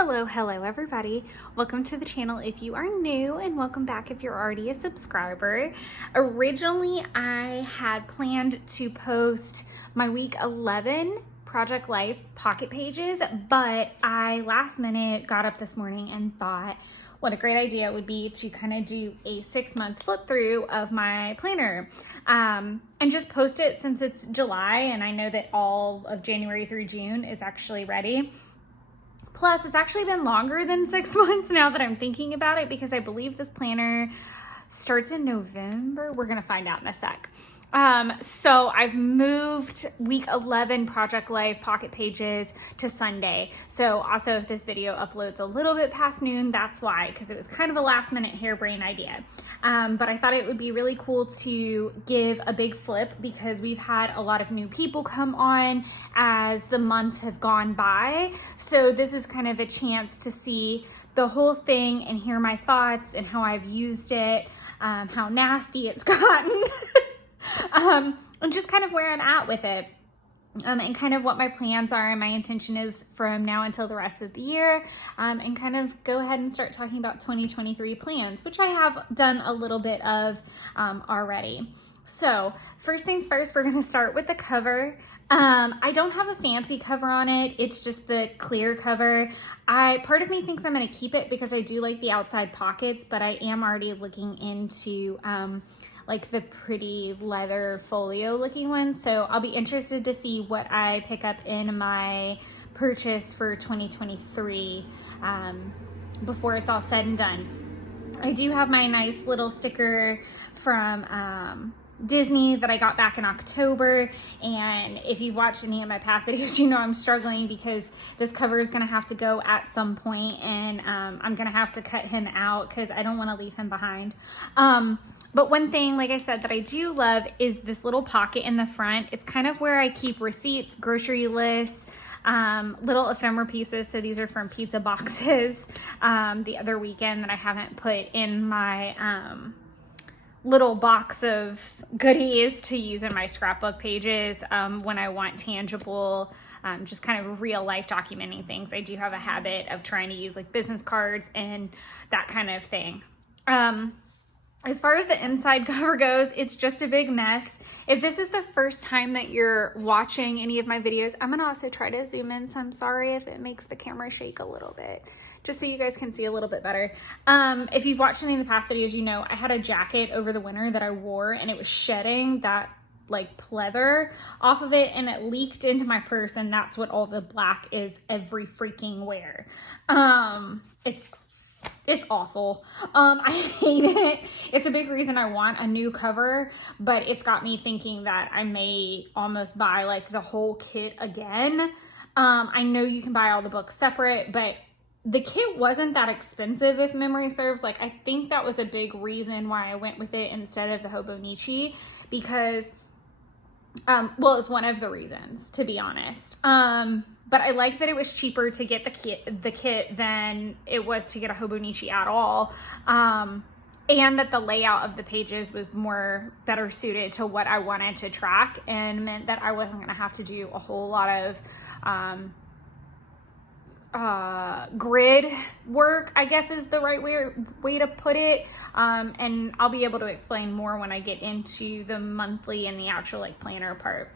Hello everybody. Welcome to the channel if you are new, and welcome back if you're already a subscriber. Originally, I had planned to post my week 11 Project Life pocket pages, but I last minute got up this morning and thought what a great idea it would be to kind of do a 6-month flip through of my planner and just post it since it's July and I know that all of January through June is actually ready. Plus, it's actually been longer than 6 months now that I'm thinking about it, because I believe this planner starts in November. We're gonna find out in a sec. So I've moved week 11 Project Life pocket pages to Sunday. So also if this video uploads a little bit past noon, that's why, because it was kind of a last minute harebrained idea. But I thought it would be really cool to give a big flip, because we've had a lot of new people come on as the months have gone by. So this is kind of a chance to see the whole thing and hear my thoughts and how I've used it, how nasty it's gotten. And just kind of where I'm at with it, and kind of what my plans are and my intention is from now until the rest of the year, and kind of go ahead and start talking about 2023 plans, which I have done a little bit of already. So first things first, we're going to start with the cover. I don't have a fancy cover on it. It's just the clear cover. Part of me thinks I'm going to keep it because I do like the outside pockets, but I am already looking into like the pretty leather folio looking one. So I'll be interested to see what I pick up in my purchase for 2023 before it's all said and done. I do have my nice little sticker from Disney that I got back in October, and if you've watched any of my past videos, you know I'm struggling because this cover is going to have to go at some point, and I'm going to have to cut him out because I don't want to leave him behind. But one thing, like I said, that I do love is this little pocket in the front. It's kind of where I keep receipts, grocery lists, little ephemera pieces. So these are from pizza boxes the other weekend that I haven't put in my little box of goodies to use in my scrapbook pages when I want tangible, just kind of real life documenting things. I do have a habit of trying to use like business cards and that kind of thing. As far as the inside cover goes, it's just a big mess. If this is the first time that you're watching any of my videos, I'm gonna also try to zoom in, so I'm sorry if it makes the camera shake a little bit, just so you guys can see a little bit better. If you've watched any of the past videos, you know I had a jacket over the winter that I wore and it was shedding that like pleather off of it, and it leaked into my purse, and that's what all the black is every freaking wear. It's awful. I hate it. It's a big reason I want a new cover, but it's got me thinking that I may almost buy like the whole kit again. I know you can buy all the books separate, but the kit wasn't that expensive if memory serves. Like, I think that was a big reason why I went with it instead of the Hobonichi, because, well, it's one of the reasons, to be honest. But I like that it was cheaper to get the kit than it was to get a Hobonichi at all. And that the layout of the pages was better suited to what I wanted to track, and meant that I wasn't going to have to do a whole lot of grid work, I guess is the right way to put it. And I'll be able to explain more when I get into the monthly and the actual like planner part.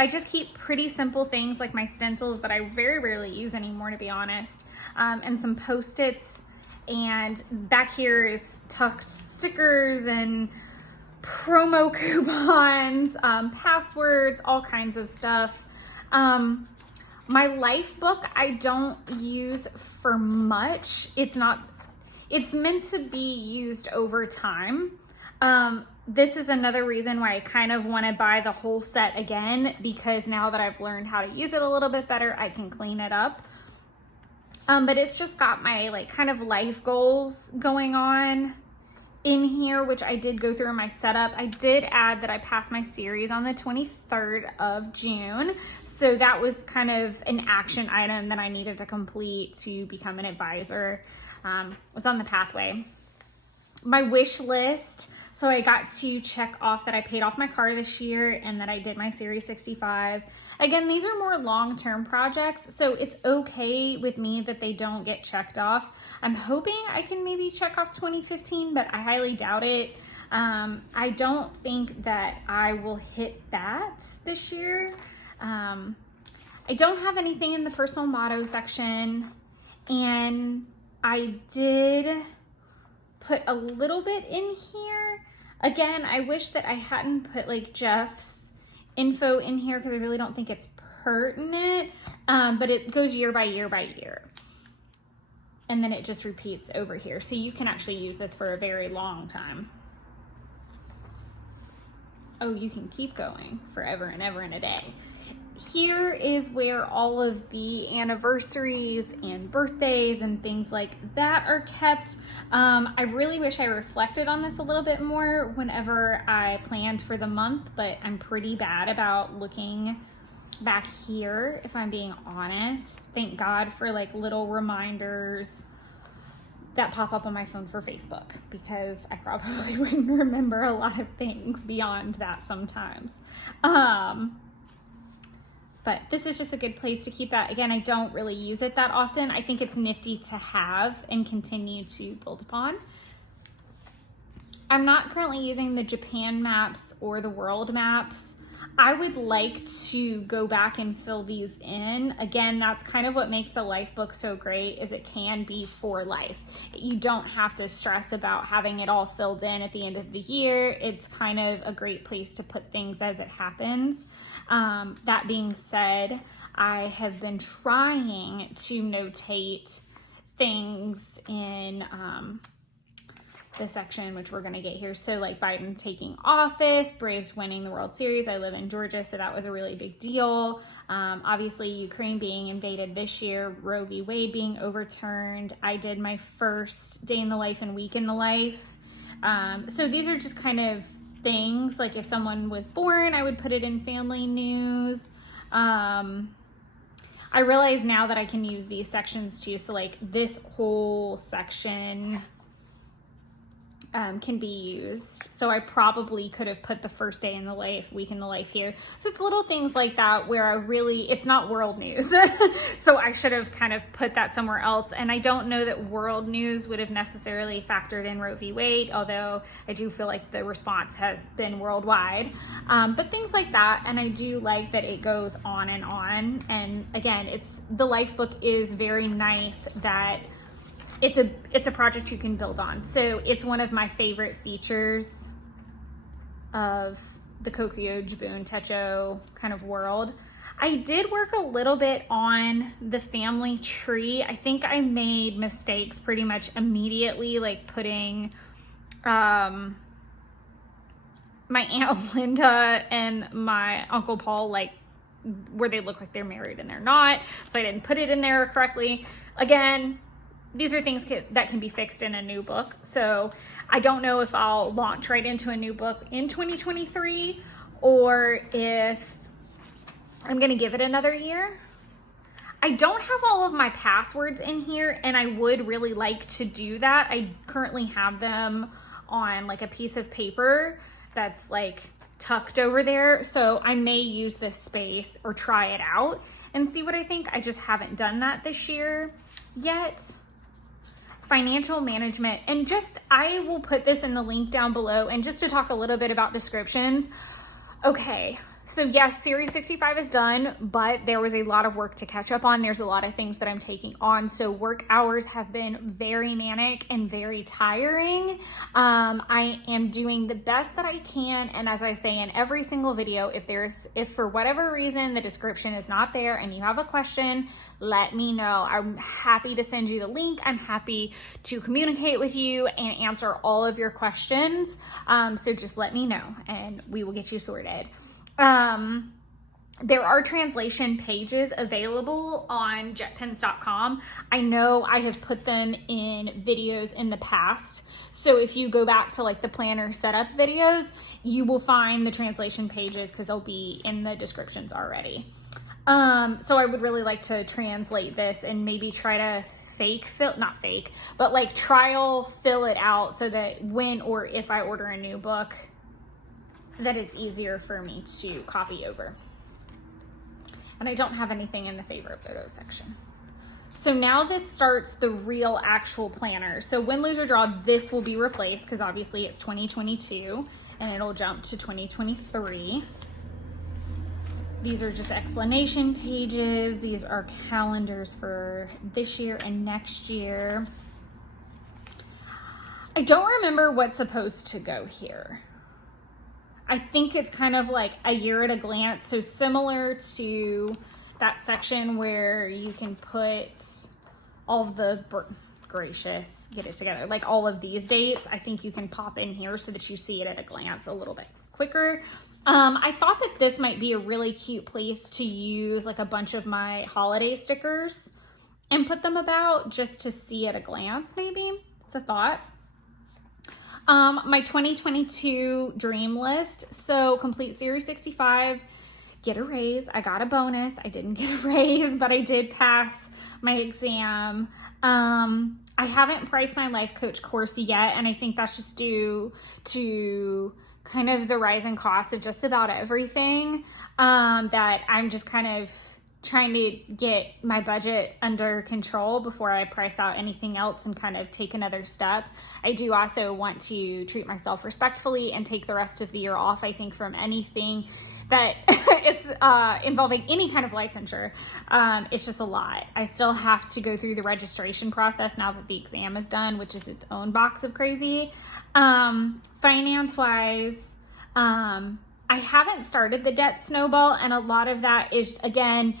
I just keep pretty simple things like my stencils that I very rarely use anymore, to be honest, and some Post-its, and back here is tucked stickers and promo coupons, passwords, all kinds of stuff. My life book I don't use for much. It's meant to be used over time. This is another reason why I kind of want to buy the whole set again, because now that I've learned how to use it a little bit better, I can clean it up. But it's just got my like kind of life goals going on in here, which I did go through in my setup. I did add that I passed my series on the 23rd of June. So that was kind of an action item that I needed to complete to become an advisor. Was on the pathway. my wish list. So I got to check off that I paid off my car this year and that I did my Series 65. Again, these are more long-term projects, so it's okay with me that they don't get checked off. I'm hoping I can maybe check off 2015, but I highly doubt it. I don't think that I will hit that this year. I don't have anything in the personal motto section, and I did put a little bit in here. Again, I wish that I hadn't put like Jeff's info in here because I really don't think it's pertinent, but it goes year by year by year. And then it just repeats over here. So you can actually use this for a very long time. Oh, you can keep going forever and ever and a day. Here is where all of the anniversaries and birthdays and things like that are kept. I really wish I reflected on this a little bit more whenever I planned for the month, but I'm pretty bad about looking back here, if I'm being honest. Thank God for like little reminders that pop up on my phone for Facebook, because I probably wouldn't remember a lot of things beyond that sometimes. But this is just a good place to keep that. Again, I don't really use it that often. I think it's nifty to have and continue to build upon. I'm not currently using the Japan maps or the world maps. I would like to go back and fill these in. Again, that's kind of what makes the life book so great, is it can be for life. You don't have to stress about having it all filled in at the end of the year. It's kind of a great place to put things as it happens. That being said, I have been trying to notate things in the section, which we're going to get here. So like Biden taking office, Braves winning the World Series. I live in Georgia, so that was a really big deal. Obviously Ukraine being invaded this year, Roe v. Wade being overturned. I did my first day in the life and week in the life. So these are just kind of things, like if someone was born, I would put it in family news. I realize now that I can use these sections too. So like this whole section can be used. So I probably could have put the first day in the life, week in the life here. So it's little things like that where I really, it's not world news. So I should have kind of put that somewhere else. And I don't know that world news would have necessarily factored in Roe v. Wade, although I do feel like the response has been worldwide. But things like that. And I do like that it goes on and on. And again, the life book is very nice that it's a project you can build on. So it's one of my favorite features of the Kokuyo, Jibun, Techo kind of world. I did work a little bit on the family tree. I think I made mistakes pretty much immediately, like putting my Aunt Linda and my Uncle Paul, like where they look like they're married and they're not. So I didn't put it in there correctly. Again, these are things that can be fixed in a new book. So I don't know if I'll launch right into a new book in 2023 or if I'm going to give it another year. I don't have all of my passwords in here, and I would really like to do that. I currently have them on like a piece of paper that's like tucked over there. So I may use this space or try it out and see what I think. I just haven't done that this year yet. Financial management, and just, I will put this in the link down below, and just to talk a little bit about descriptions. Okay, so yes, Series 65 is done, but there was a lot of work to catch up on. There's a lot of things that I'm taking on. So work hours have been very manic and very tiring. I am doing the best that I can. And as I say in every single video, if for whatever reason the description is not there and you have a question, let me know. I'm happy to send you the link. I'm happy to communicate with you and answer all of your questions. So just let me know and we will get you sorted. There are translation pages available on jetpens.com. I know I have put them in videos in the past. So if you go back to like the planner setup videos, you will find the translation pages because they'll be in the descriptions already. So I would really like to translate this and maybe try to not fake, but like trial fill it out so that when or if I order a new book, that it's easier for me to copy over. And I don't have anything in the favorite photo section. So now this starts the real actual planner. So win, lose, or draw, this will be replaced because obviously it's 2022 and it'll jump to 2023. These are just explanation pages. These are calendars for this year and next year. I don't remember what's supposed to go here. I think it's kind of like a year at a glance. So similar to that section where you can put all of the, gracious, get it together, like all of these dates, I think you can pop in here so that you see it at a glance a little bit quicker. I thought that this might be a really cute place to use like a bunch of my holiday stickers and put them about just to see at a glance, maybe. It's a thought. My 2022 dream list. So complete Series 65, get a raise. I got a bonus. I didn't get a raise, but I did pass my exam. I haven't priced my life coach course yet, and I think that's just due to kind of the rising cost of just about everything, that I'm just kind of trying to get my budget under control before I price out anything else and kind of take another step. I do also want to treat myself respectfully and take the rest of the year off, I think, from anything that is involving any kind of licensure. It's just a lot. I still have to go through the registration process now that the exam is done, which is its own box of crazy. Finance-wise, I haven't started the debt snowball, and a lot of that is, again,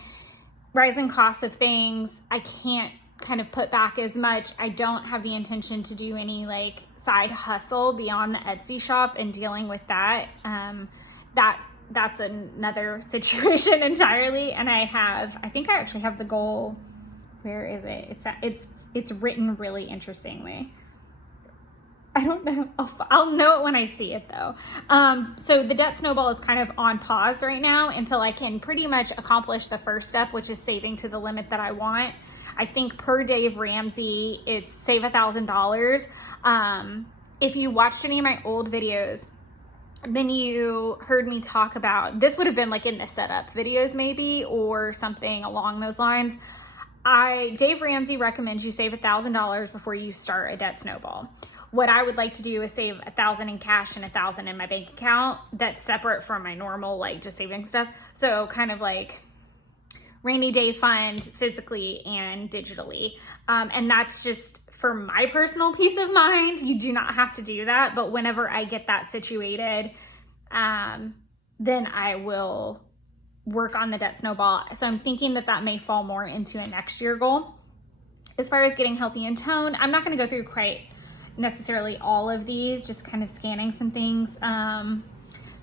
rising costs of things. I can't kind of put back as much. I don't have the intention to do any like side hustle beyond the Etsy shop and dealing with that. That's another situation entirely. And I think I actually have the goal. Where is it? It's written really interestingly. I don't know. I'll know it when I see it though. So the debt snowball is kind of on pause right now until I can pretty much accomplish the first step, which is saving to the limit that I want. I think per Dave Ramsey, it's save $1,000. If you watched any of my old videos, then you heard me talk about, this would have been like in the setup videos maybe, or something along those lines. Dave Ramsey recommends you save $1,000 before you start a debt snowball. What I would like to do is save $1,000 in cash and $1,000 in my bank account. That's separate from my normal, like just saving stuff. So kind of like rainy day fund physically and digitally. And that's just for my personal peace of mind. You do not have to do that. But whenever I get that situated, then I will work on the debt snowball. So I'm thinking that that may fall more into a next year goal. As far as getting healthy and toned, I'm not going to go through quite necessarily all of these, just kind of scanning some things.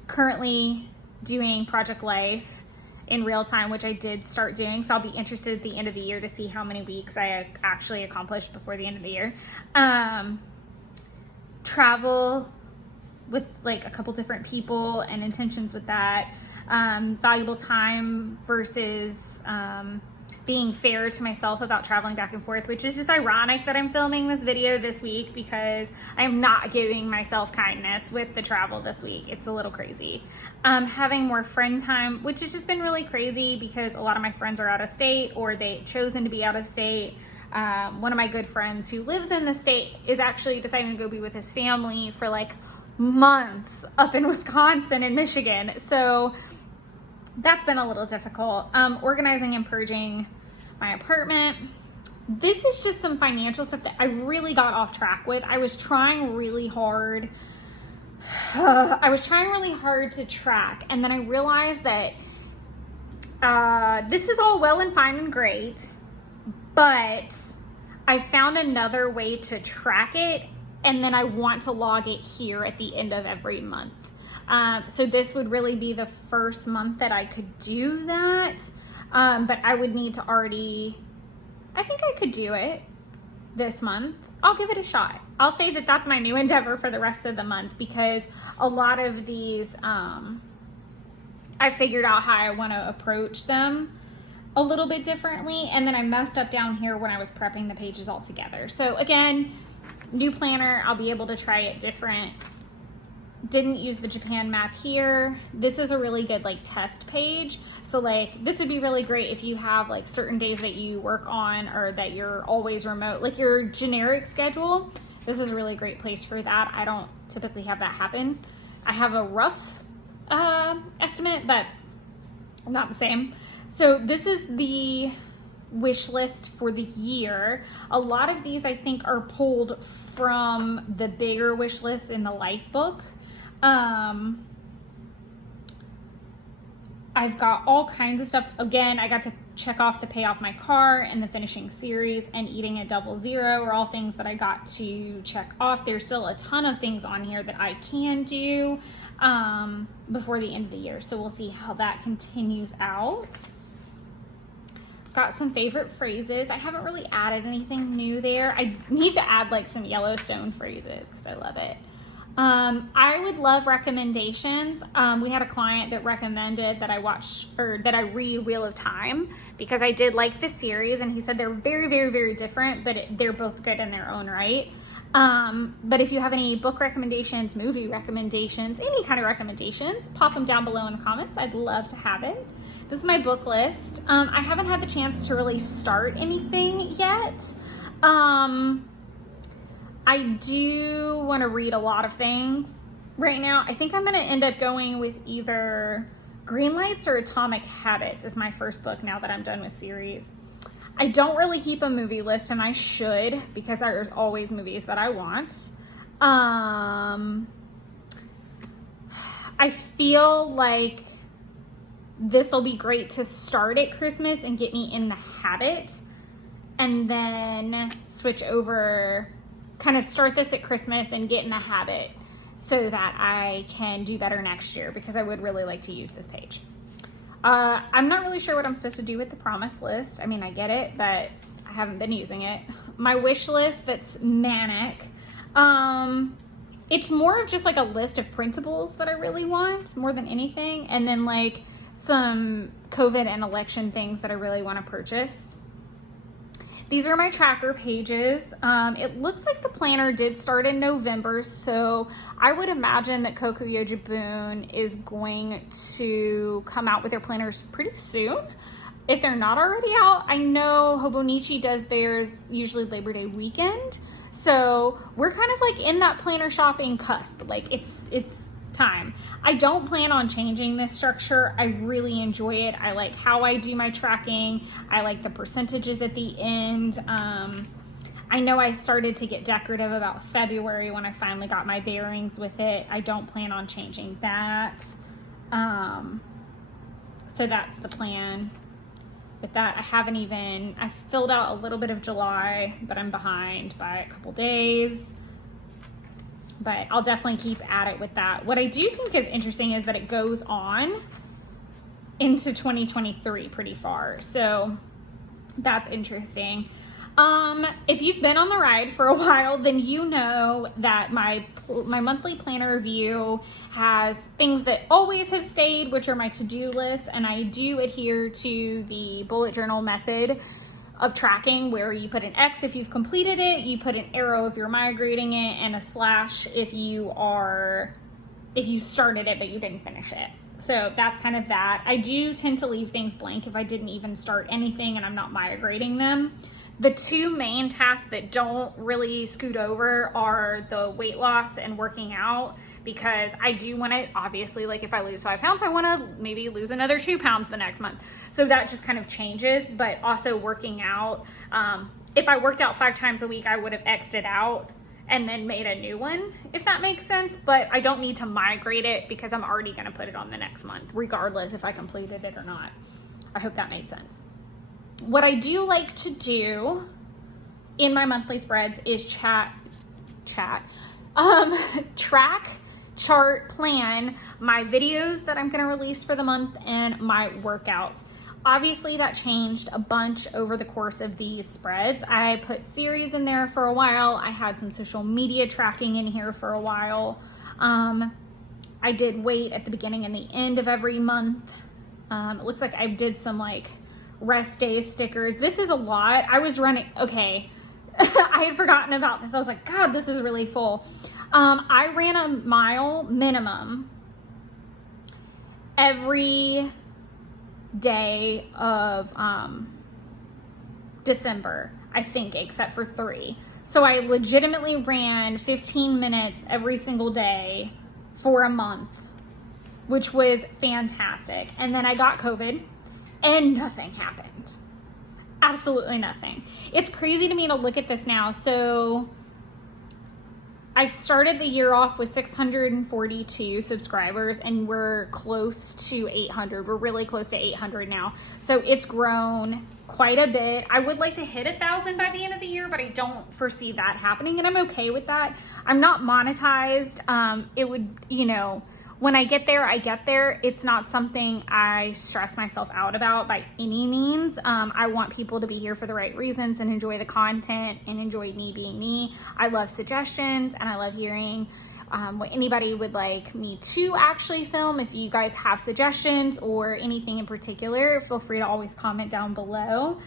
Currently doing Project Life in real time, which I did start doing. So I'll be interested at the end of the year to see how many weeks I actually accomplished before the end of the year. Travel with like a couple different people and intentions with that. Valuable time versus being fair to myself about traveling back and forth, which is just ironic that I'm filming this video this week because I'm not giving myself kindness with the travel this week. It's a little crazy. Having more friend time, which has just been really crazy because a lot of my friends are out of state or they've chosen to be out of state. One of my good friends who lives in the state is actually deciding to go be with his family for like months up in Wisconsin and Michigan. So that's been a little difficult. Organizing and purging my apartment. This is just some financial stuff that I really got off track with. I was trying really hard. To track. And then I realized that this is all well and fine and great, but I found another way to track it. And then I want to log it here at the end of every month. So this would really be the first month that I could do that. But I would need to I think I could do it this month. I'll give it a shot. I'll say that that's my new endeavor for the rest of the month because a lot of these, I figured out how I want to approach them. a little bit differently, and then I messed up down here when I was prepping the pages all together. So again, new planner, I'll be able to try it different. Didn't use the Japan map here. This is a really good like test page. So like this would be really great if you have like certain days that you work on or that you're always remote, like your generic schedule. This is a really great place for that. I don't typically have that happen. I have a rough estimate, but not the same. So this is the wish list for the year. A lot of these I think are pulled from the bigger wish list in the life book. I've got all kinds of stuff. Again, I got to check off the pay off my car and the finishing series and eating at 00 are all things that I got to check off. There's still a ton of things on here that I can do before the end of the year. So we'll see how that continues out. Got some favorite phrases. I haven't really added anything new there. I need to add like some Yellowstone phrases because I love it. I would love recommendations. We had a client that recommended that I watch or that I read Wheel of Time because I did like the series, and he said they're very, very, very different, but they're both good in their own right. But if you have any book recommendations, movie recommendations, any kind of recommendations, pop them down below in the comments. I'd love to have it. This is my book list. I haven't had the chance to really start anything yet. I do want to read a lot of things right now. I think I'm going to end up going with either Green Lights or Atomic Habits as my first book now that I'm done with series. I don't really keep a movie list, and I should because there's always movies that I want. I feel like this will be great to start at Christmas and get me in the habit, and then switch over, kind of start this at Christmas and get in the habit so that I can do better next year because I would really like to use this page. I'm not really sure what I'm supposed to do with the promise list. I mean, I get it, but I haven't been using it. My wish list that's manic. It's more of just like a list of printables that I really want more than anything. And then like some COVID and election things that I really want to purchase. These are my tracker pages. It looks like the planner did start in November, so I would imagine that Kokuyo Jibun is going to come out with their planners pretty soon, if they're not already out. I know Hobonichi does theirs usually Labor Day weekend, so we're kind of like in that planner shopping cusp. Like it's time. I don't plan on changing this structure. I really enjoy it. I like how I do my tracking. I like the percentages at the end. I know I started to get decorative about February when I finally got my bearings with it. I don't plan on changing that. So that's the plan. With that, I filled out a little bit of July, but I'm behind by a couple days. But I'll definitely keep at it with that. What I do think is interesting is that it goes on into 2023 pretty far. So that's interesting. If you've been on the ride for a while, then you know that my monthly planner review has things that always have stayed, which are my to-do lists. And I do adhere to the bullet journal method of tracking, where you put an X if you've completed it, you put an arrow if you're migrating it, and a slash if you started it but you didn't finish it. So that's kind of that. I do tend to leave things blank if I didn't even start anything and I'm not migrating them. The two main tasks that don't really scoot over are the weight loss and working out, because I do want to, obviously, like if I lose 5 pounds, I want to maybe lose another 2 pounds the next month. So that just kind of changes, but also working out. If I worked out 5 times a week, I would have X'd it out and then made a new one, if that makes sense. But I don't need to migrate it because I'm already going to put it on the next month, regardless if I completed it or not. I hope that made sense. What I do like to do in my monthly spreads is track, chart, plan my videos that I'm going to release for the month and my workouts. Obviously that changed a bunch over the course of these spreads. I put series in there for a while. I had some social media tracking in here for a while. I did weight at the beginning and the end of every month. It looks like I did some like rest day stickers. This is a lot. I was running, okay. I had forgotten about this. I was like, God, this is really full. I ran a mile minimum every day of December, I think, except for 3. So I legitimately ran 15 minutes every single day for a month, which was fantastic. And then I got COVID and nothing happened. Absolutely nothing. It's crazy to me to look at this now. So I started the year off with 642 subscribers and we're close to 800. We're really close to 800 now. So it's grown quite a bit. I would like to hit 1,000 by the end of the year, but I don't foresee that happening, and I'm okay with that. I'm not monetized. It would, you know, when I get there, I get there. It's not something I stress myself out about by any means. I want people to be here for the right reasons and enjoy the content and enjoy me being me. I love suggestions and I love hearing what anybody would like me to actually film. If you guys have suggestions or anything in particular, feel free to always comment down below.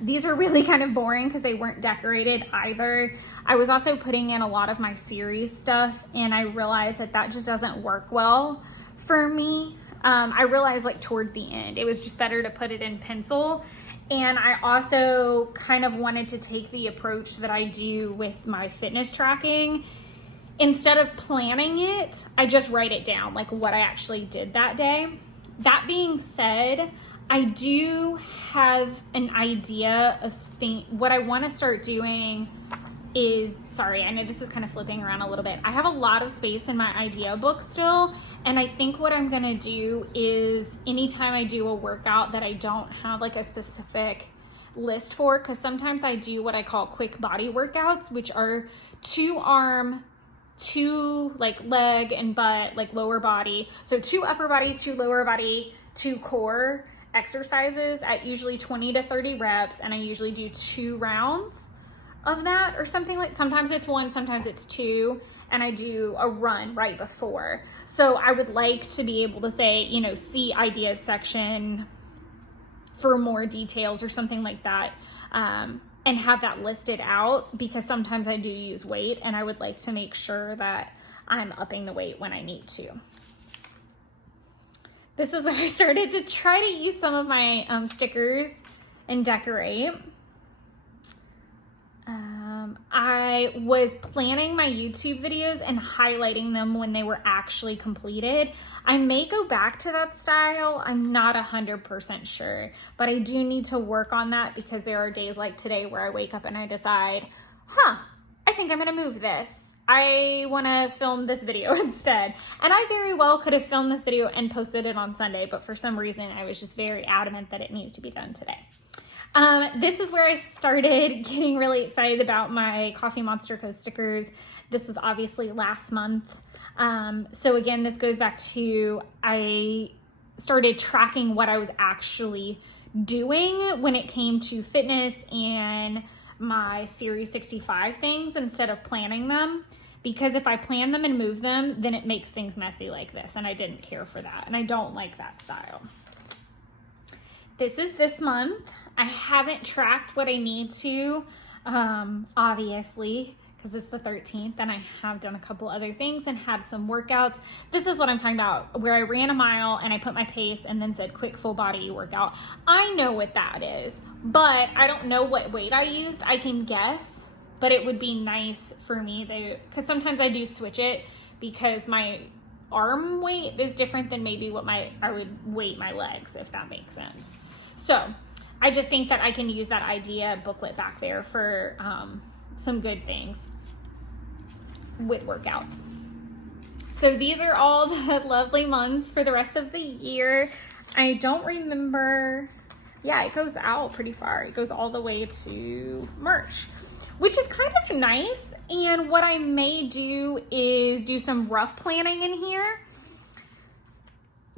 These are really kind of boring because they weren't decorated either. I was also putting in a lot of my series stuff and I realized that that just doesn't work well for me. I realized like towards the end, it was just better to put it in pencil. And I also kind of wanted to take the approach that I do with my fitness tracking. Instead of planning it, I just write it down, like what I actually did that day. That being said, I do have an idea of what I want to start doing is, sorry, I know this is kind of flipping around a little bit. I have a lot of space in my idea book still, and I think what I'm gonna do is anytime I do a workout that I don't have like a specific list for, because sometimes I do what I call quick body workouts, which are 2 arm, 2 like leg and butt, like lower body. So 2 upper body, 2 lower body, 2 core exercises at usually 20 to 30 reps, and I usually do 2 rounds of that or something. Like sometimes it's 1, sometimes it's 2, and I do a run right before. So I would like to be able to say, you know, see ideas section for more details or something like that, and have that listed out, because sometimes I do use weight and I would like to make sure that I'm upping the weight when I need to. This is where I started to try to use some of my stickers and decorate. I was planning my YouTube videos and highlighting them when they were actually completed. I may go back to that style. I'm not 100% sure, but I do need to work on that, because there are days like today where I wake up and I decide, I think I'm gonna move this. I wanna film this video instead. And I very well could have filmed this video and posted it on Sunday, but for some reason I was just very adamant that it needed to be done today. This is where I started getting really excited about my Coffee Monster Co. stickers. This was obviously last month. So again, this goes back to, I started tracking what I was actually doing when it came to fitness and my Series 65 things instead of planning them. Because if I plan them and move them, then it makes things messy like this, and I didn't care for that, and I don't like that style. This is this month. I haven't tracked what I need to, obviously, because it's the 13th, and I have done a couple other things and had some workouts. This is what I'm talking about, where I ran a mile and I put my pace and then said quick full body workout. I know what that is, but I don't know what weight I used. I can guess, but it would be nice for me, because sometimes I do switch it, because my arm weight is different than maybe what I would weight my legs, if that makes sense. So I just think that I can use that idea booklet back there for some good things with workouts. So these are all the lovely months for the rest of the year. I don't remember. Yeah, it goes out pretty far. It goes all the way to March, which is kind of nice. And what I may do is do some rough planning in here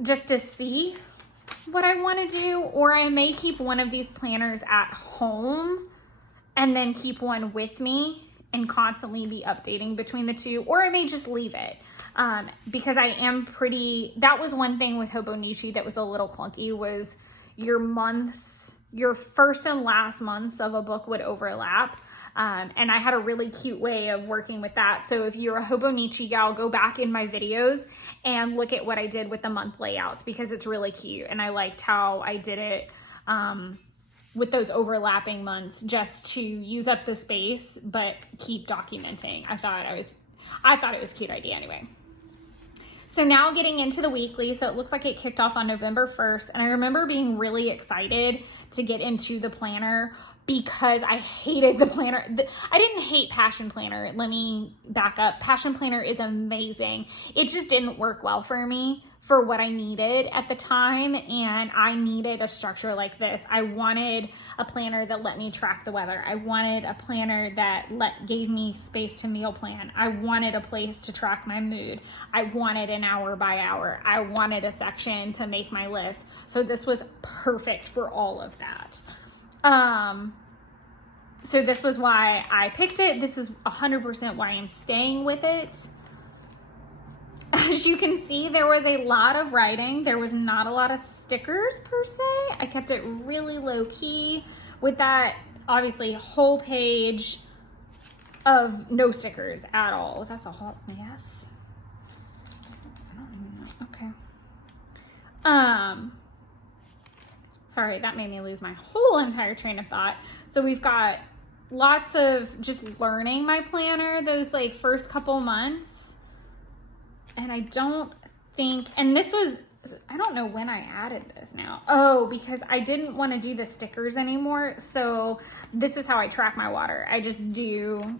just to see what I want to do, or I may keep one of these planners at home and then keep one with me and constantly be updating between the two, or I may just leave it, because I am that was one thing with Hobonichi that was a little clunky, was your months, your first and last months of a book would overlap. And I had a really cute way of working with that. So if you're a Hobonichi gal, go back in my videos and look at what I did with the month layouts, because it's really cute. And I liked how I did it with those overlapping months, just to use up the space, but keep documenting. I thought it was a cute idea anyway. So now getting into the weekly, so it looks like it kicked off on November 1st. And I remember being really excited to get into the planner because I hated the planner. I didn't hate Passion Planner. Let me back up. Passion Planner is amazing. It just didn't work well for me for what I needed at the time, and I needed a structure like this. I wanted a planner that let me track the weather. I wanted a planner that gave me space to meal plan. I wanted a place to track my mood. I wanted an hour by hour. I wanted a section to make my list. So this was perfect for all of that. So this was why I picked it. This is 100% why I'm staying with it. As you can see, there was a lot of writing. There was not a lot of stickers per se. I kept it really low key with that, obviously, whole page of no stickers at all. That's a hot mess. I don't even know. Okay. Sorry, that made me lose my whole entire train of thought. So we've got lots of just learning my planner those like first couple months. And I don't think, and this was, I don't know when I added this now. Oh, because I didn't want to do the stickers anymore. So this is how I track my water. I just do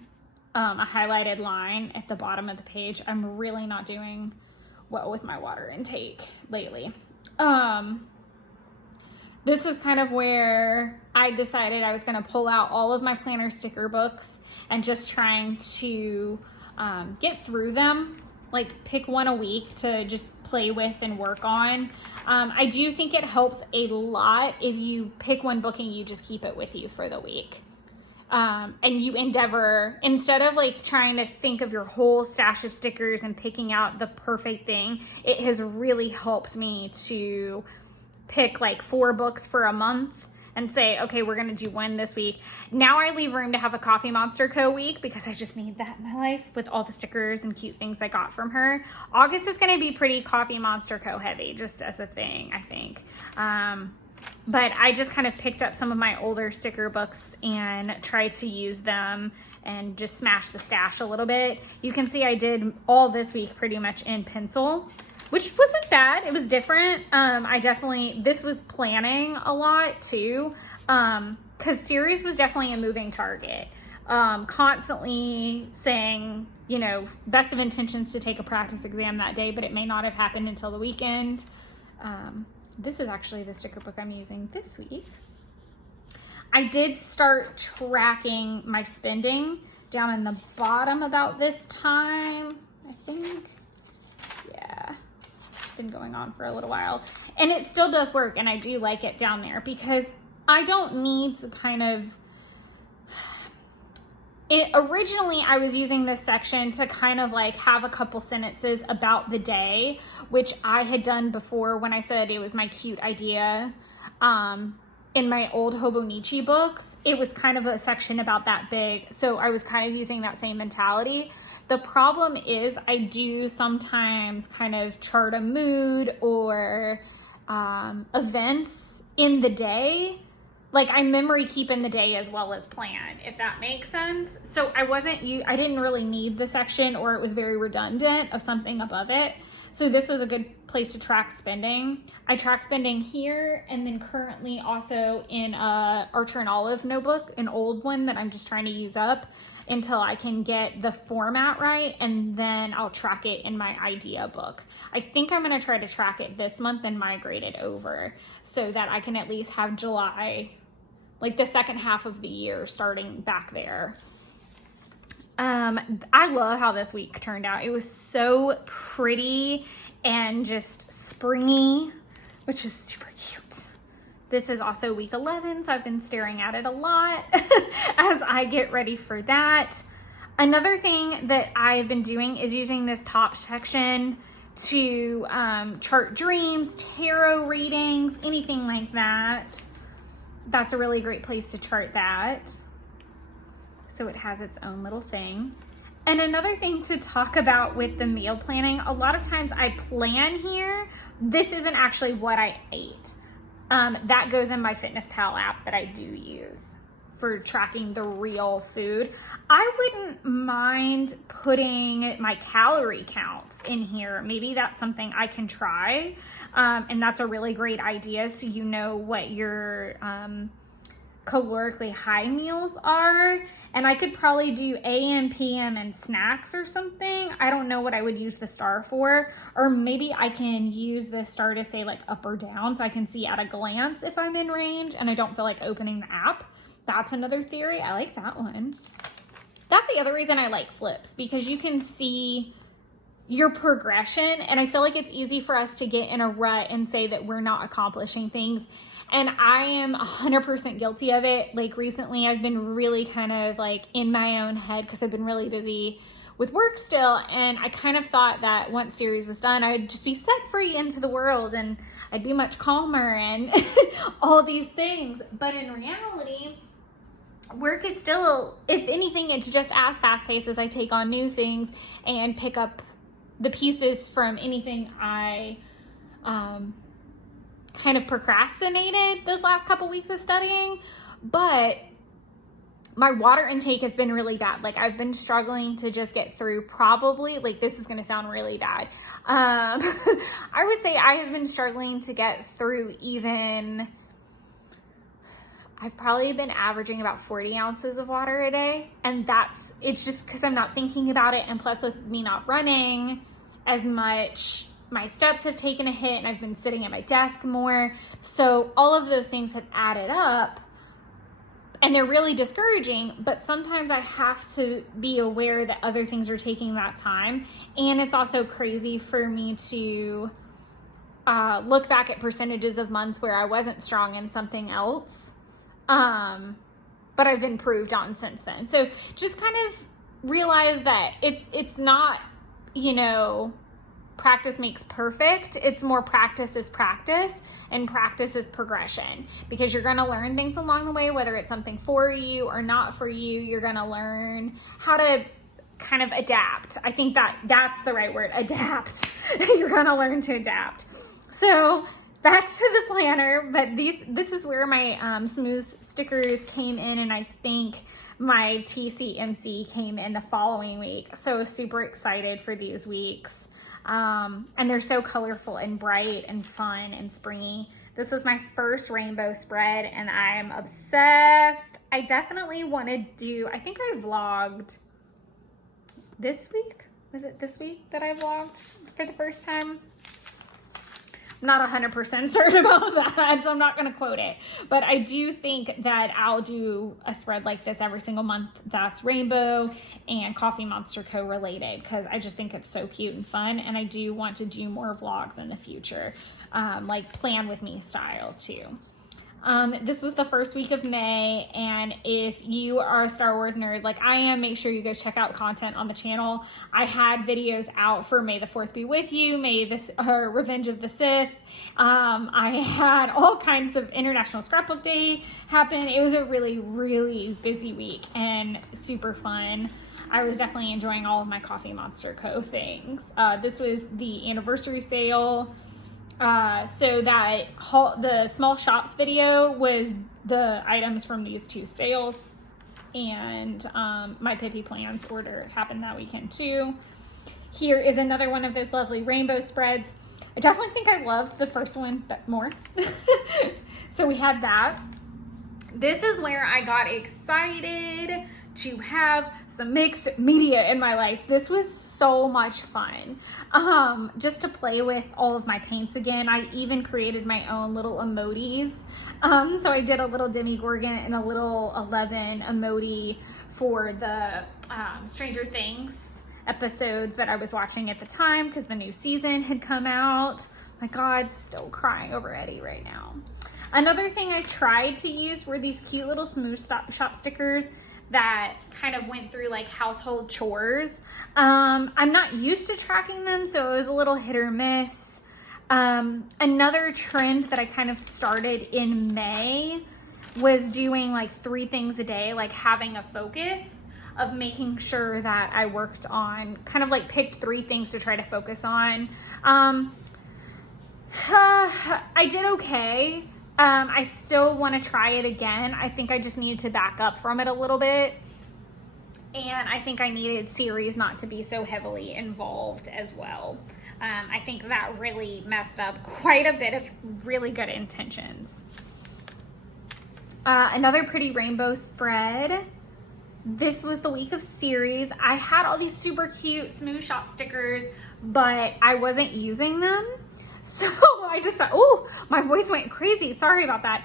a highlighted line at the bottom of the page. I'm really not doing well with my water intake lately. This is kind of where I decided I was going to pull out all of my planner sticker books and just trying to get through them. Like pick one a week to just play with and work on. I do think it helps a lot if you pick one book and you just keep it with you for the week. And you endeavor, instead of like trying to think of your whole stash of stickers and picking out the perfect thing, it has really helped me to pick like 4 books for a month and say, okay, we're going to do one this week. Now I leave room to have a Coffee Monster Co. week because I just need that in my life with all the stickers and cute things I got from her. August is going to be pretty Coffee Monster Co. heavy, just as a thing, I think. But I just kind of picked up some of my older sticker books and tried to use them and just smash the stash a little bit. You can see I did all this week pretty much in pencil, which wasn't bad. It was different. This was planning a lot too, because series was definitely a moving target. Constantly saying, you know, best of intentions to take a practice exam that day, but it may not have happened until the weekend. This is actually the sticker book I'm using this week. I did start tracking my spending down in the bottom about this time, I think. Yeah. Been going on for a little while, and it still does work, and I do like it down there because I don't need to kind of originally I was using this section to kind of like have a couple sentences about the day, which I had done before when I said it was my cute idea in my old Hobonichi books. It was kind of a section about that big, so I was kind of using that same mentality. The problem is I do sometimes kind of chart a mood or events in the day. Like I memory keep in the day as well as plan, if that makes sense. So I didn't really need the section, or it was very redundant of something above it. So this was a good place to track spending. I track spending here, and then currently also in Archer and Olive notebook, an old one that I'm just trying to use up until I can get the format right, and then I'll track it in my idea book. I think I'm gonna try to track it this month and migrate it over so that I can at least have July, like the second half of the year starting back there. I love how this week turned out. It was so pretty and just springy, which is super cute. This is also week 11, so I've been staring at it a lot as I get ready for that. Another thing that I've been doing is using this top section to chart dreams, tarot readings, anything like that. That's a really great place to chart that. So it has its own little thing. And another thing to talk about with the meal planning, a lot of times I plan here. This isn't actually what I ate. That goes in my FitnessPal app that I do use for tracking the real food. I wouldn't mind putting my calorie counts in here. Maybe that's something I can try. And that's a really great idea. So you know what your calorically high meals are. And I could probably do AM, PM, and snacks or something. I don't know what I would use the star for. Or maybe I can use the star to say like up or down so I can see at a glance if I'm in range and I don't feel like opening the app. That's another theory. I like that one. That's the other reason I like flips, because you can see your progression. And I feel like it's easy for us to get in a rut and say that we're not accomplishing things. And I am 100% guilty of it. Like recently I've been really kind of like in my own head because I've been really busy with work still. And I kind of thought that once series was done, I'd just be set free into the world and I'd be much calmer and all these things. But in reality, work is still, if anything, it's just as fast-paced as I take on new things and pick up the pieces from anything I kind of procrastinated those last couple weeks of studying. But my water intake has been really bad. Like I've been struggling to just get through probably, like this is going to sound really bad. I would say I have been struggling to get through even, I've probably been averaging about 40 ounces of water a day. And it's just because I'm not thinking about it. And plus with me not running as much, my steps have taken a hit and I've been sitting at my desk more. So all of those things have added up and they're really discouraging, but sometimes I have to be aware that other things are taking that time. And it's also crazy for me to look back at percentages of months where I wasn't strong in something else. But I've improved on since then. So just kind of realize that it's not, practice makes perfect. It's more practice is practice and practice is progression, because you're going to learn things along the way, whether it's something for you or not for you. You're going to learn how to kind of adapt. I think that's the right word, adapt. You're going to learn to adapt. So back to the planner, but this is where my smooth stickers came in, and I think my TCNC came in the following week. So super excited for these weeks. And they're so colorful and bright and fun and springy. This was my first rainbow spread and I'm obsessed. I definitely want to do, I think I vlogged this week. Was it this week that I vlogged for the first time? I'm not 100% certain about that, so I'm not going to quote it. But I do think that I'll do a spread like this every single month that's rainbow and Coffee Monster Co. related, because I just think it's so cute and fun. And I do want to do more vlogs in the future, like plan with me style too. This was the first week of May, and if you are a Star Wars nerd like I am, make sure you go check out content on the channel. I had videos out for May the 4th be with you, Revenge of the Sith. I had all kinds of International Scrapbook Day happen. It was a really, really busy week and super fun. I was definitely enjoying all of my Coffee Monster Co. things. This was the anniversary sale. So that the small shops video was the items from these two sales, and my Pippi Plans order happened that weekend too. Here is another one of those lovely rainbow spreads. I definitely think I loved the first one but more. So we had that. This is where I got excited to have some mixed media in my life. This was so much fun. Just to play with all of my paints again. I even created my own little emojis. So I did a little Demogorgon and a little 11 emoji for the Stranger Things episodes that I was watching at the time, because the new season had come out. My God, still crying over Eddie right now. Another thing I tried to use were these cute little Smooth Shop stickers that kind of went through like household chores. I'm not used to tracking them, so it was a little hit or miss. Another trend that I kind of started in May was doing like 3 things a day, like having a focus of making sure that I worked on, kind of like picked 3 things to try to focus on. I did okay. I still want to try it again. I think I just needed to back up from it a little bit. And I think I needed series not to be so heavily involved as well. I think that really messed up quite a bit of really good intentions. Another pretty rainbow spread. This was the week of series. I had all these super cute smooth shop stickers, but I wasn't using them. So I just thought, oh, my voice went crazy. Sorry about that.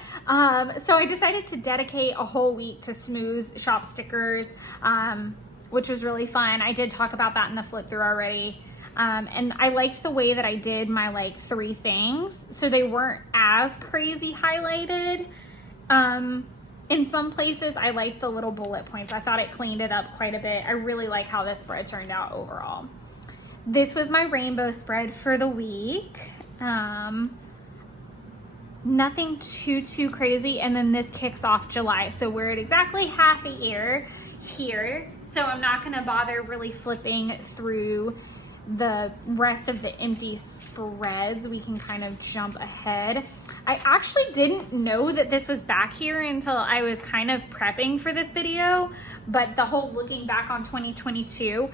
So I decided to dedicate a whole week to smooth shop stickers, which was really fun. I did talk about that in the flip through already. And I liked the way that I did my like 3 things. So they weren't as crazy highlighted. In some places I liked the little bullet points. I thought it cleaned it up quite a bit. I really like how this spread turned out overall. This was my rainbow spread for the week. Nothing too crazy. And then this kicks off July. So we're at exactly half a year here. So I'm not going to bother really flipping through the rest of the empty spreads. We can kind of jump ahead. I actually didn't know that this was back here until I was kind of prepping for this video, but the whole looking back on 2022,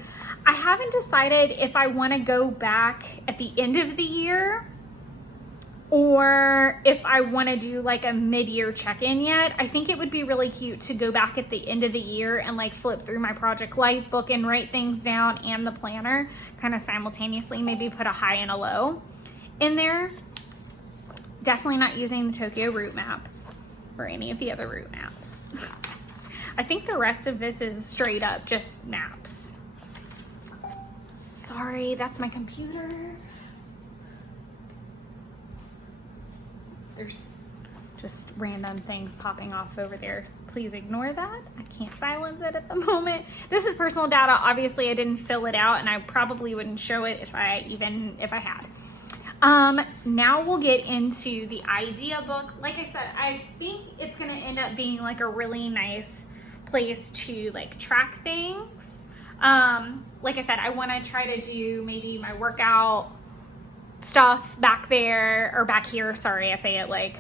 I haven't decided if I want to go back at the end of the year or if I want to do like a mid-year check-in yet. I think it would be really cute to go back at the end of the year and like flip through my project life book and write things down and the planner kind of simultaneously, maybe put a high and a low in there. Definitely not using the Tokyo route map or any of the other route maps. I think the rest of this is straight up just maps. Sorry, that's my computer. There's just random things popping off over there. Please ignore that. I can't silence it at the moment. This is personal data. Obviously I didn't fill it out and I probably wouldn't show it if I had. Now we'll get into the idea book. Like I said, I think it's gonna end up being like a really nice place to like track things. Like I said, I wanna try to do maybe my workout stuff back there or back here. Sorry, I say it like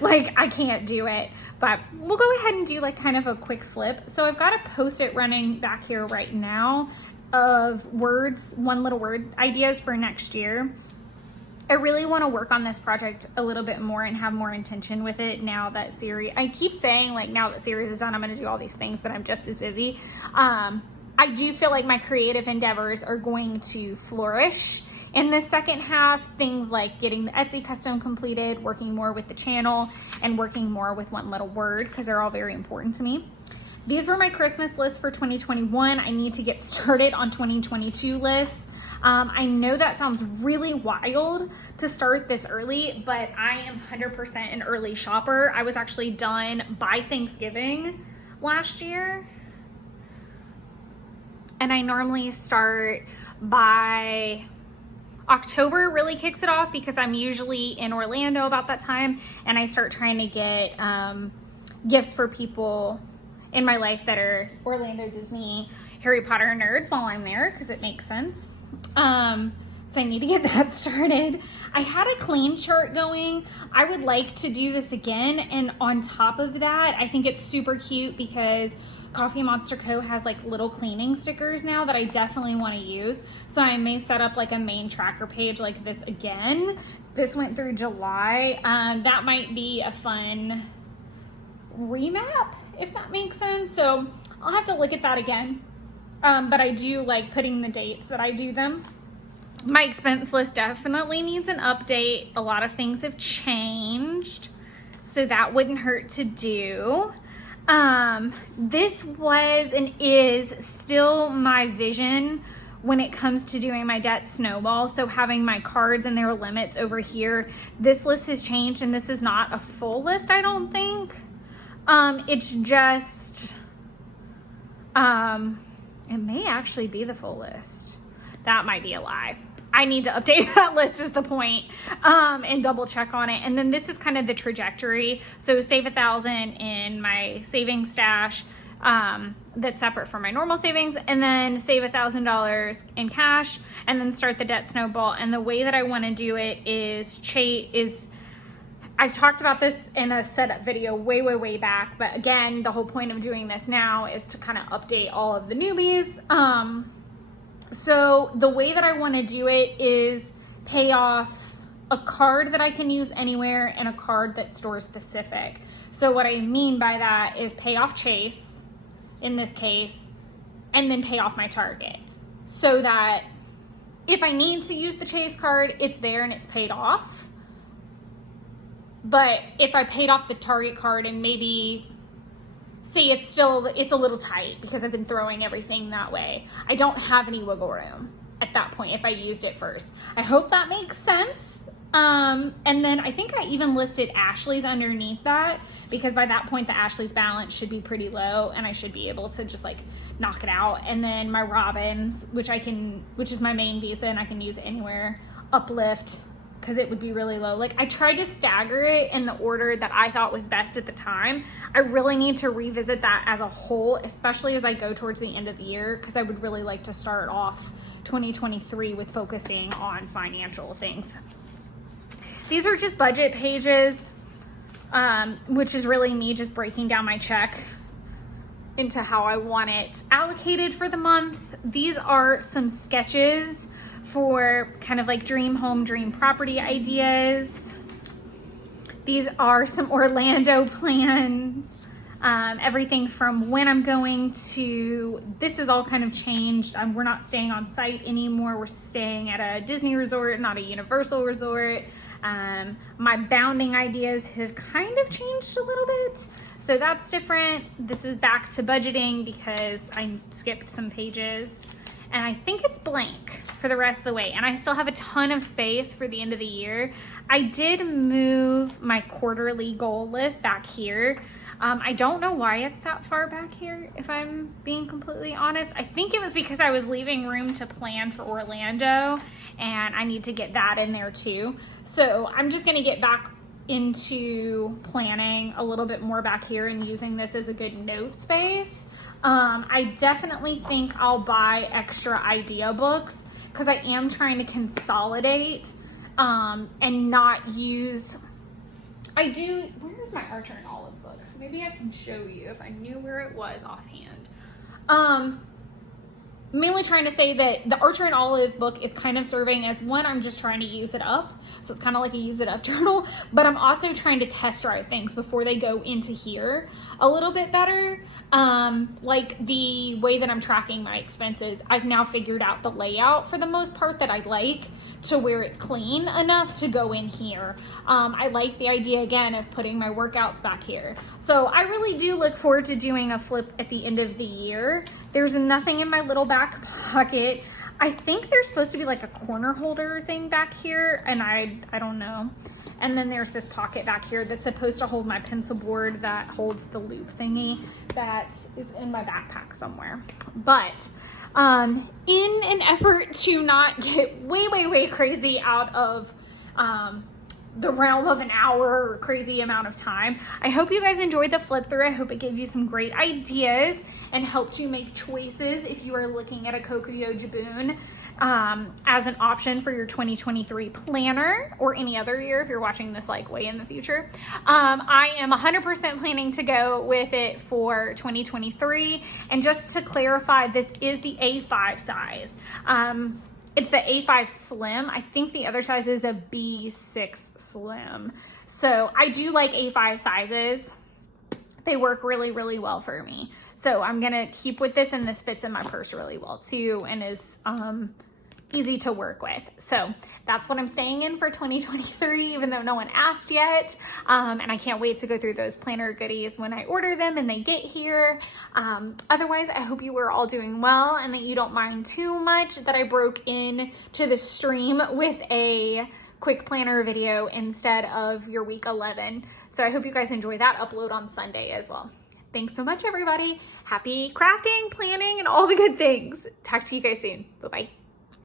like I can't do it, but we'll go ahead and do like kind of a quick flip. So I've got a post-it running back here right now of words, 1 little word ideas for next year. I really want to work on this project a little bit more and have more intention with it now that series, I keep saying like now that series is done, I'm going to do all these things, but I'm just as busy. I do feel like my creative endeavors are going to flourish in the second half. Things like getting the Etsy custom completed, working more with the channel, and working more with 1 little word because they're all very important to me. These were my Christmas lists for 2021. I need to get started on 2022 lists. I know that sounds really wild to start this early, but I am 100% an early shopper. I was actually done by Thanksgiving last year. And I normally start by October really kicks it off because I'm usually in Orlando about that time and I start trying to get gifts for people in my life that are Orlando, Disney, Harry Potter nerds while I'm there because it makes sense. So I need to get that started. I had a clean chart going. I would like to do this again, and on top of that, I think it's super cute because Coffee Monster Co. has like little cleaning stickers now that I definitely want to use. So I may set up like a main tracker page like this again. This went through July. That might be a fun remap, if that makes sense. So I'll have to look at that again. But I do like putting the dates that I do them. My expense list definitely needs an update. A lot of things have changed, so that wouldn't hurt to do. This was and is still my vision when it comes to doing my debt snowball. So having my cards and their limits over here. This list has changed and this is not a full list, I don't think. It's just, it may actually be the full list. That might be a lie. I need to update that list is the point, and double check on it. And then this is kind of the trajectory. So save $1,000 in my savings stash, that's separate from my normal savings, and then save $1,000 in cash, and then start the debt snowball. And the way that I want to do it is I've talked about this in a setup video way back, but again, the whole point of doing this now is to kind of update all of the newbies. So the way that I want to do it is pay off a card that I can use anywhere and a card that's store specific. So what I mean by that is pay off Chase in this case, and then pay off my Target, so that if I need to use the Chase card, it's there and it's paid off. But if I paid off the Target card and maybe say it's a little tight because I've been throwing everything that way, I don't have any wiggle room at that point if I used it first. I hope that makes sense. And then I think I even listed Ashley's underneath that, because by that point the Ashley's balance should be pretty low and I should be able to just like knock it out. And then my Robin's, which is my main Visa and I can use it anywhere, Uplift, because it would be really low. Like, I tried to stagger it in the order that I thought was best at the time. I really need to revisit that as a whole, especially as I go towards the end of the year, because I would really like to start off 2023 with focusing on financial things. These are just budget pages, which is really me just breaking down my check into how I want it allocated for the month. These are some sketches for kind of like dream home, dream property ideas. These are some Orlando plans. Everything from when I'm going to, this is all kind of changed. We're not staying on site anymore. We're staying at a Disney resort, not a Universal resort. My bounding ideas have kind of changed a little bit, so that's different. This is back to budgeting because I skipped some pages, and I think it's blank for the rest of the way, and I still have a ton of space for the end of the year. I did move my quarterly goal list back here. I don't know why it's that far back here, if I'm being completely honest. I think it was because I was leaving room to plan for Orlando, and I need to get that in there too. So I'm just gonna get back into planning a little bit more back here and using this as a good note space. I definitely think I'll buy extra idea books because I am trying to consolidate and not use, where's my Archer and Olive book? Maybe I can show you if I knew where it was offhand. Mainly trying to say that the Archer and Olive book is kind of serving as one, I'm just trying to use it up. So it's kind of like a use it up journal, but I'm also trying to test drive things before they go into here a little bit better. Like the way that I'm tracking my expenses, I've now figured out the layout for the most part that I like, to where it's clean enough to go in here. I like the idea again of putting my workouts back here. So I really do look forward to doing a flip at the end of the year. There's nothing in my little back pocket. I think there's supposed to be like a corner holder thing back here, and I don't know. And then there's this pocket back here that's supposed to hold my pencil board that holds the loop thingy that is in my backpack somewhere. But in an effort to not get way crazy out of the realm of an hour or crazy amount of time, I hope you guys enjoyed the flip through. I hope it gave you some great ideas and helped you make choices if you are looking at a Kokuyo Jibun as an option for your 2023 planner, or any other year if you're watching this like way in the future. I am 100% planning to go with it for 2023. And just to clarify, this is the A5 size. It's the A5 Slim. I think the other size is a B6 Slim. So I do like A5 sizes. They work really well for me. So I'm gonna keep with this, and this fits in my purse really well too, and is easy to work with. So that's what I'm staying in for 2023, even though no one asked yet. And I can't wait to go through those planner goodies when I order them and they get here. Otherwise, I hope you were all doing well and that you don't mind too much that I broke in to the stream with a quick planner video instead of your week 11. So I hope you guys enjoy that upload on Sunday as well. Thanks so much, everybody. Happy crafting, planning, and all the good things. Talk to you guys soon. Bye-bye.